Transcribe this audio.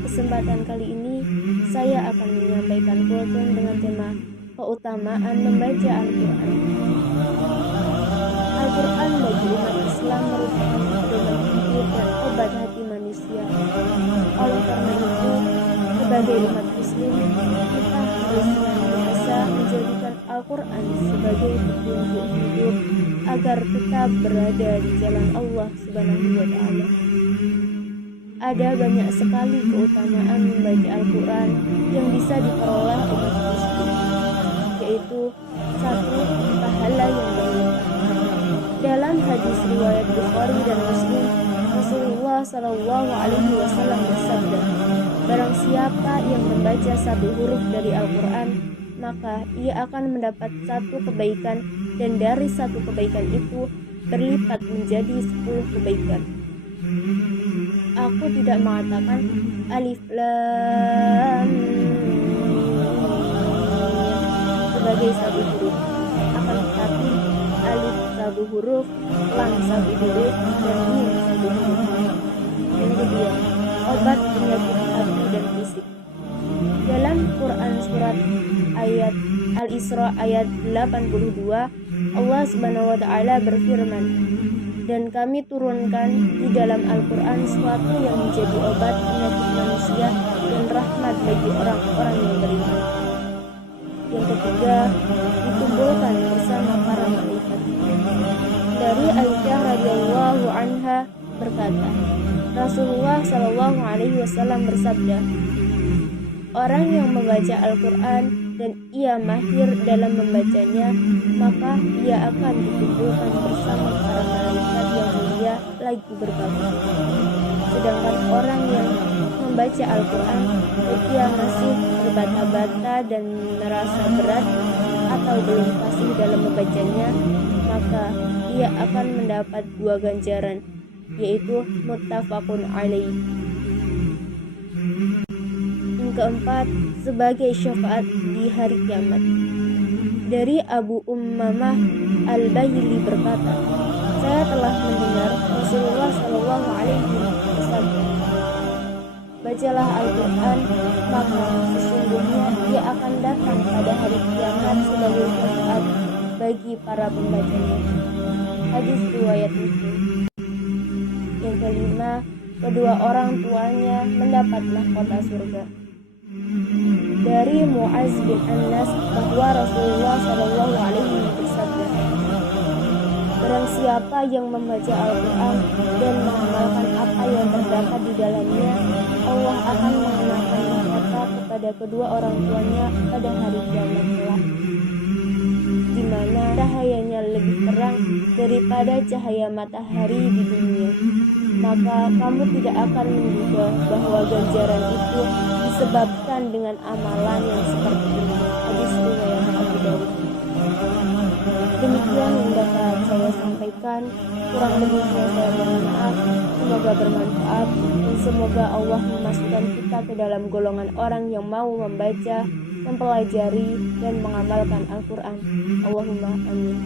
kesempatan kali ini, saya akan menyampaikan kultum dengan tema keutamaan membaca Al-Quran. Al-Quran bagi umat Islam merupakan pedoman hidup dan obat hati manusia. Oleh karena itu, sebagai umat Muslim, kita harus senantiasa menjadikan Al-Quran sebagai petunjuk hidup agar tetap berada di jalan Allah Subhanahu wa Ta'ala. Ada banyak sekali keutamaan membaca Al-Quran yang bisa diperoleh umat Muslim, yaitu 1. Pahala yang berlimpah. Dalam hadis riwayat Bukhari dan Muslim, Rasulullah Shallallahu Alaihi Wasallam bersabda, barang siapa yang membaca satu huruf dari Al-Quran, maka ia akan mendapat satu kebaikan, dan dari satu kebaikan itu berlipat menjadi 10 kebaikan. Aku tidak mengatakan alif lam sebagai satu huruf, akan tetapi alif satu huruf, lam satu huruf, dan mim satu huruf. Yang kedua, obat penyakit hati dan fisik. Dalam Quran surat ayat Al-Isra ayat 82, Allah Subhanahu wa Ta'ala berfirman, dan kami turunkan di dalam Al-Quran sesuatu yang menjadi obat penyakit manusia dan rahmat bagi orang-orang yang beriman. Yang ketiga, dikumpulkan bersama para malaikat. Dari Aisyah radhiyallahu anha berkata, Rasulullah Shallallahu Alaihi Wasallam bersabda, orang yang membaca Al-Quran dan ia mahir dalam membacanya, maka ia akan dikumpulkan bersama para malaikat yang mulia lagi berkata. Sedangkan orang yang membaca Al-Quran dan ia masih berbata-bata dan merasa berat atau belum fasih dalam membacanya, maka ia akan mendapat 2 ganjaran, yaitu muttafaqun alaih. Yang keempat, sebagai syafaat di hari kiamat. Dari Abu Ummamah Al-Bahili berkata, saya telah mendengar Rasulullah Shallallahu Alaihi Wasallam, bacalah Al-Quran, maka sesungguhnya ia akan datang pada hari kiamat sebagai syafaat bagi para pembacanya. Hadis riwayat Muslim. Yang kelima, kedua orang tuanya mendapatlah kota surga. Dari Mu'az bin Anas bahwa Rasulullah Shallallahu Alaihi Wasallam bersabda, barang siapa yang membaca Al-Quran dan mengamalkan apa yang terdapat di dalamnya, Allah akan mengenakan mahkota kepada kedua orang tuanya pada hari kiamat kelak, di mana cahayanya lebih terang daripada cahaya matahari di dunia. Maka kamu tidak akan menduga bahwa ganjaran itu disebabkan dengan amalan yang seperti ini. Hadis riwayat Abu Dawud. Demikian yang dapat saya sampaikan, kurang lebihnya saya mohon maaf. Semoga bermanfaat dan semoga Allah memasukkan kita ke dalam golongan orang yang mau membaca, mempelajari dan mengamalkan Al-Quran. Allahumma amin.